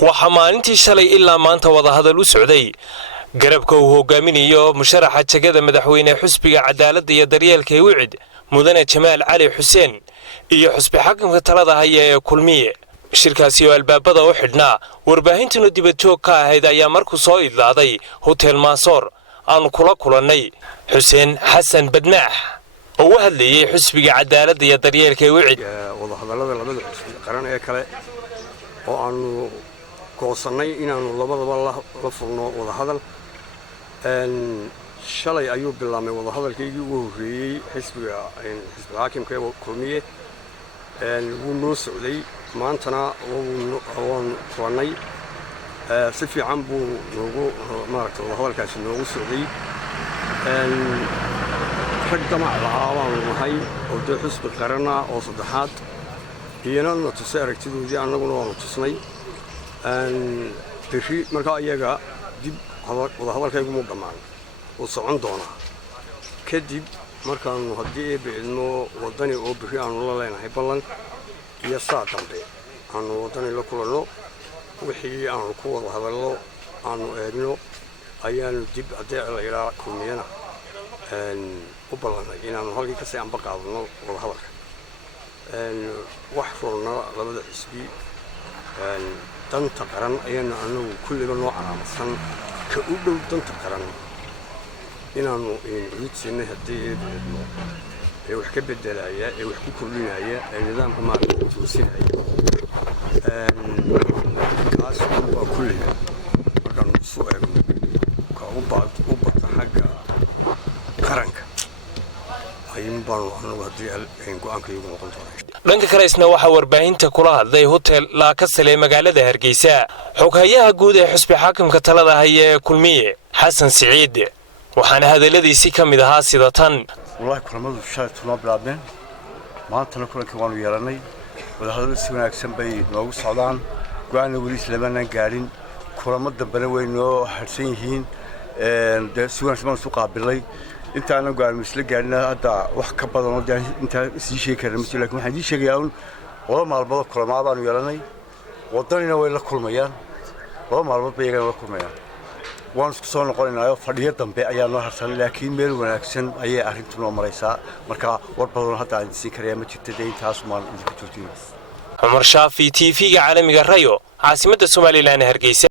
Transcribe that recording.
waxaa maalintii shalay ilaa maanta wada hadal u socday garabka uu hogaaminayo musharaxa jagada madaxweyne xusbiga cadaaladda iyo daryeelka Wicid mudane Jamaal Cali Xuseen iyo xusbi xakamka talada haya ee kulmiye shirkaasi oo albaabada u xidhnaa warbaahintan dibad joog ka ahayd ayaa markuu soo idlaaday hotel Mansoor aan kula kulannay Xuseen Xasan Badmaax oo hadlayay xusbiga cadaaladda iyo daryeelka Wicid wada hadalada labada xusbi qaran ee kale oo aanu goosanay inaanu labadaba la furno wada hadal shalay ayuu bilaabmay wada hadalkii ugu horeeyay xisbiga xaakimka ee kulmiye wuu noo socday maantana waan kulanay si fiican buu noogu maaragtay wada hadalkaasi noogu socday rag damac lahaa baanu nahay oo dee xusbi qarana oo saddexaad iyana na tusay aragtidoodii annaguna waanu tusnay beri markaa iyaga dib wada hadalkayguma dhammaan wuu socon doonaa kadib markaanu haddii eebba idmo waddani oo beri aanu la leenahay ballan iyo saa dambe aanu waddani la kulanno wixii aanu ku wada hadallo aanu eegno ayaanu dib haddii la yidhaa kulmiyana u ballannay inaanu halkii kasii anba qaadano wada hadalka wax roonna labada xisbi danta qaran ayaanu anagu kulliba noo calaamadsan ka u dhow danta qaran inaanu uudsiinay haddii eebeedno ee wax ka bedelaya ee wax ku kordhinaya ee nidaamka maaragta toosinaya kaas waa kulliga markaanu isu eegno ka u bata xagga qaranka ayuun baanu anagu haddii go-aankaygu noqon doonay dhanka kale isna waxa warbaahinta kula hadlay hotel Laakasale magaalada Hargeysa xoghayaha guud ee xusbi xaakimka talada haya ee kulmiye Xasan Siciid waxaana hadaladiisi kamid ahaa sida tan wallahi kulamadu shalay tuna bilaabeen maantana kulankii waanu yeelanay wada hadal si wanaagsan bay noogu socdaan go'aan wali islaamana gaarin kulamada dambana way noo harsan yihiin si wanaagsan soo qaabilay intaana go'aan isla gaarina hadda wax ka badan oo inta si sheekay karin laakiin waxaan idin sheegayaa wada maalmada kulamada aanu yeelanay wadanina way la kulmayaan wada maalmada bay la kulmayaan waan isku soo noqonaynaa fadhiyo dambe ayaa noo harsan laakiin meel wanaagsan ayay arrintu noo maraysaa marka war badan hadda aan si kariya ma jirto intaas maan idinku joogtay Umar Shaafi TV-ga caalamiga Rayo caasimadda Soomaaliland Hargeysa.